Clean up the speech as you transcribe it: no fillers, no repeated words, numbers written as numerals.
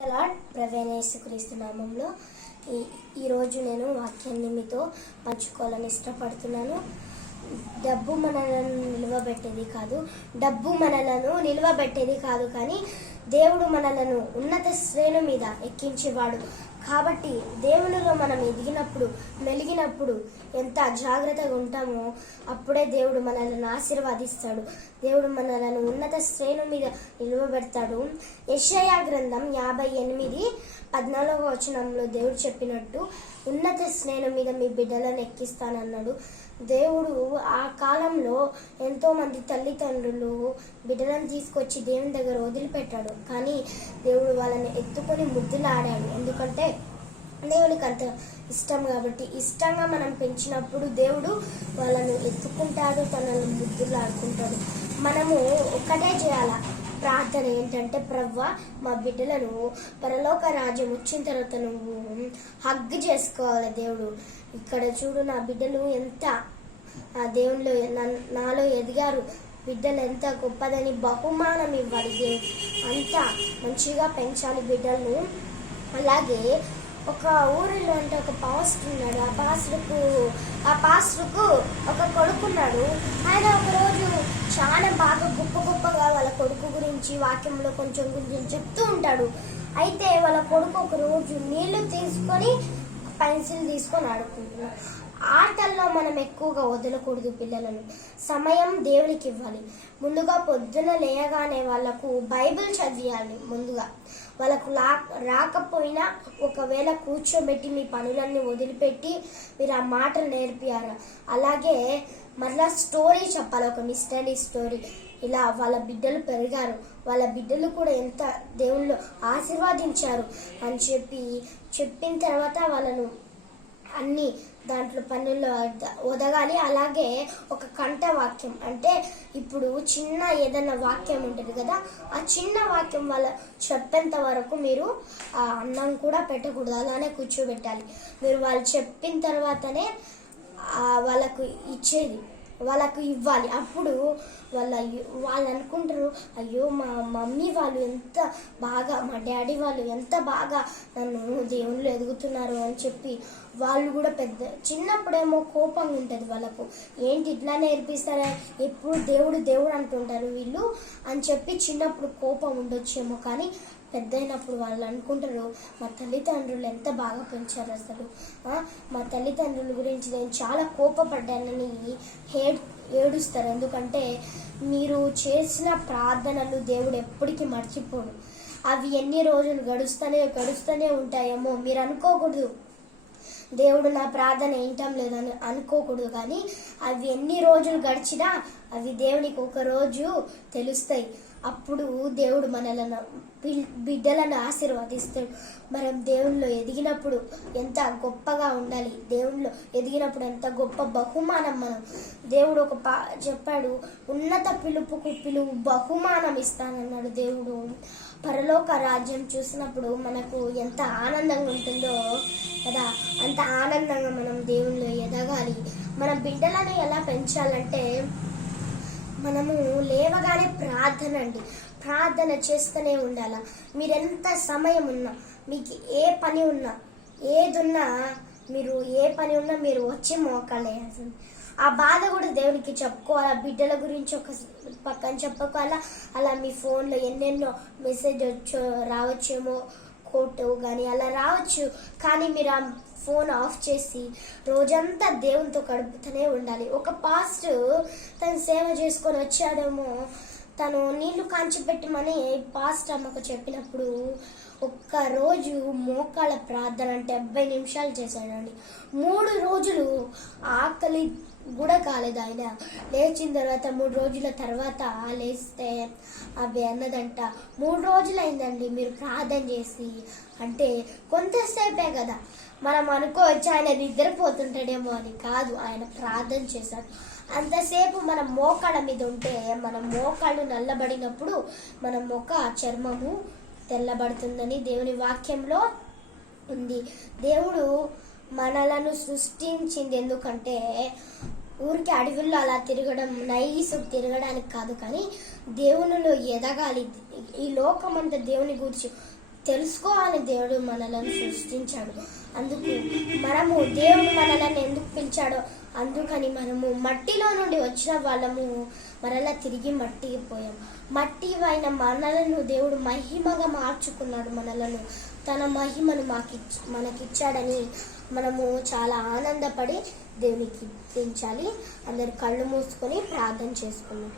యేసుక్రీస్తు నామంలో ఈరోజు నేను వాక్యాన్ని మీతో పంచుకోవాలని ఇష్టపడుతున్నాను. డబ్బు మనలను నిలవబెట్టేది కాదు కానీ దేవుడు మనలను ఉన్నత శ్రేణి మీద ఎక్కించేవాడు. కాబట్టి దేవునిలో మనం మెలిగినప్పుడు ఎంత జాగ్రత్తగా ఉంటామో అప్పుడే దేవుడు మనల్ని ఆశీర్వదిస్తాడు. దేవుడు మనలను ఉన్నత శ్రేణి మీద నిలవబెడతాడు. యెషయా గ్రంథం 58:14 దేవుడు చెప్పినట్టు ఉన్నత శ్రేణి మీద మీ బిడ్డలను ఎక్కిస్తానన్నాడు. దేవుడు ఆ కాలంలో ఎంతో మంది తల్లిదండ్రులు బిడ్డలను తీసుకొచ్చి దేవుని దగ్గర వదిలిపెట్టాడు. కానీ దేవుడు వాళ్ళని ఎత్తుకొని ముద్దులాడాడు. ఎందుకంటే దేవునికి అంత ఇష్టం కాబట్టి, ఇష్టంగా మనం పెంచినప్పుడు దేవుడు వాళ్ళను ఎత్తుకుంటాడు, తనను ముద్దులాడుకుంటాడు. మనము ఒక్కటే చేయాల ప్రార్థన ఏంటంటే, ప్రభువా మా బిడ్డలను పరలోక రాజ్యం వచ్చిన తర్వాత నువ్వు హగ్ చేసుకోవాలి. దేవుడు ఇక్కడ చూడు, నా బిడ్డలు ఎంత దేవునిలో నాలో ఎదిగారు, బిడ్డలు ఎంత గొప్పదని బహుమానం ఇవ్వాలి. అంత మంచిగా పెంచాలి బిడ్డలను. అలాగే ఒక ఊరిలో అంటే ఒక పాస్టర్ ఉన్నాడు. ఆ పాస్టర్కు ఒక కొడుకున్నాడు. ఆయన ఒకరోజు చాలా బాగా గొప్పగా వాళ్ళ కొడుకు గురించి వాక్యంలో కొంచెం చెప్తూ ఉంటాడు. అయితే వాళ్ళ కొడుకు ఒక రోజు నీళ్లు తీసుకొని పెన్సిల్ తీసుకొని ఆడుకుంటున్నాడు. ఆటల్లో మనం ఎక్కువగా వదలకూడదు. పిల్లలను సమయం దేవునికి ఇవ్వాలి. ముందుగా పొద్దున లేయగానే వాళ్ళకు బైబిల్ చదివాలి. ముందుగా వాళ్ళకు రాకపోయినా ఒకవేళ కూర్చోబెట్టి మీ పనులన్నీ వదిలిపెట్టి మీరు ఆ మాటలు నేర్పియాలి. అలాగే మరలా స్టోరీ చెప్పాలి, ఒక మిస్టరీ స్టోరీ. ఇలా వాళ్ళ బిడ్డలు పెరిగారు, వాళ్ళ బిడ్డలు కూడా ఎంత దేవుళ్ళు ఆశీర్వదించారు అని చెప్పిన తర్వాత వాళ్ళను అన్ని దాంట్లో పనుల్లో ఒదగాలి. అలాగే ఒక కంఠ వాక్యం అంటే, ఇప్పుడు చిన్న ఏదైనా వాక్యం ఉంటుంది కదా, ఆ చిన్న వాక్యం వాళ్ళ చెప్పేంత వరకు మీరు ఆ అన్నం కూడా పెట్టకూడదు, అలానే కూర్చోబెట్టాలి. మీరు వాళ్ళు చెప్పిన తర్వాతనే వాళ్ళకు ఇవ్వాలి. అప్పుడు వాళ్ళు అనుకుంటారు, అయ్యో మా మమ్మీ వాళ్ళు ఎంత బాగా, మా డాడీ వాళ్ళు ఎంత బాగా నన్ను దేవుళ్ళు ఎదుగుతున్నారు అని చెప్పి వాళ్ళు కూడా చిన్నప్పుడేమో కోపంగా ఉంటుంది వాళ్ళకు. ఏంటి ఇట్లా నేర్పిస్తారా, ఎప్పుడు దేవుడు అంటుంటారు వీళ్ళు అని చెప్పి చిన్నప్పుడు కోపం ఉండొచ్చేమో. కానీ పెద్ద అయినప్పుడు వాళ్ళు అనుకుంటారు, మా తల్లిదండ్రులు ఎంత బాగా పెంచారు, అసలు మా తల్లిదండ్రుల గురించి నేను చాలా కోపపడ్డానని ఏడుస్తారు. ఎందుకంటే మీరు చేసిన ప్రార్థనలు దేవుడు ఎప్పటికీ మర్చిపోడు. అవి ఎన్ని రోజులు గడుస్తూనే ఉంటాయేమో మీరు అనుకోకూడదు. దేవుడు నా ప్రార్థన ఏంటం లేదని అనుకోకూడదు. కానీ అవి ఎన్ని రోజులు గడిచినా అవి దేవునికి ఒక రోజు తెలుస్తాయి. అప్పుడు దేవుడు మనలను బిడ్డలను ఆశీర్వదిస్తాడు. మనం దేవునిలో ఎదిగినప్పుడు ఎంత గొప్పగా ఉండాలి, దేవునిలో ఎదిగినప్పుడు ఎంత గొప్ప బహుమానం. దేవుడు చెప్పాడు, ఉన్నత పిలుపు బహుమానం ఇస్తానన్నాడు. దేవుడు పరలోక రాజ్యం చూసినప్పుడు మనకు ఎంత ఆనందంగా ఉంటుందో కదా, అంత ఆనందంగా మనం దేవునిలో ఎదగాలి. మన బిడ్డలను ఎలా పెంచాలంటే, మనము లేవగానే ప్రార్థన చేస్తూనే ఉండాల. మీరెంత సమయం ఉన్నా, మీకు ఏ పని ఉన్నా మీరు వచ్చి మోకాలేయాల్సింది. ఆ బాధ కూడా దేవునికి చెప్పుకోవాలా. బిడ్డల గురించి ఒక పక్కన చెప్పుకోవాలా. అలా మీ ఫోన్లో ఎన్నెన్నో మెసేజ్ రావచ్చేమో, కోట్ కానీ అలా రావచ్చు. కానీ మీరు ఆ ఫోన్ ఆఫ్ చేసి రోజంతా దేవునితో గడుపుతూనే ఉండాలి. ఒక పాస్టర్ తను సేవ చేసుకొని వచ్చాడేమో, తను నీళ్లు కాంచిపెట్టమని పాస్టర్ అమ్మకు చెప్పినప్పుడు ఒక్కరోజు మోకాళ్ళ ప్రార్థన అంటే 70 నిమిషాలు చేశాడండి. 3 రోజులు ఆకలి కూడా కాలేదు. ఆయన లేచిన తర్వాత 3 రోజుల తర్వాత లేస్తే అవి అన్నదంట, 3 రోజులు అయిందండి మీరు ప్రార్థన చేసి. అంటే కొంతసేపే కదా, మనం అనుకోవచ్చు ఆయన నిద్రపోతుంటాడేమో అని. కాదు, ఆయన ప్రార్థన చేశాడు. అంతసేపు మన మోకాళ్ళ మీద ఉంటే, మన మోకాళ్ళు నల్లబడినప్పుడు మన ముఖ చర్మము తెల్లబడుతుందని దేవుని వాక్యంలో ఉంది. దేవుడు మనలను సృష్టించింది ఎందుకంటే ఊరికి అడవుల్లో అలా తిరగడానికి కాదు, కానీ దేవునిలో ఎదగాలి. ఈ లోకమంతా దేవుని గురించి తెలుసుకోవాలి. దేవుడు మనలను సృష్టించాడు, అందుకు మనము దేవుడు మనలను ఎందుకు పిలిచాడో అందుకని మనము మట్టిలో నుండి వచ్చిన వాళ్ళము మరలా తిరిగి మట్టికి పోయాం. మట్టి అయిన మనలను దేవుడు మహిమగా మార్చుకున్నాడు. మనలను తన మహిమను మనకిచ్చాడని మనము చాలా ఆనందపడి దేవునికి పెంచాలి. అందరు కళ్ళు మూసుకొని ప్రార్థన చేసుకున్నాం.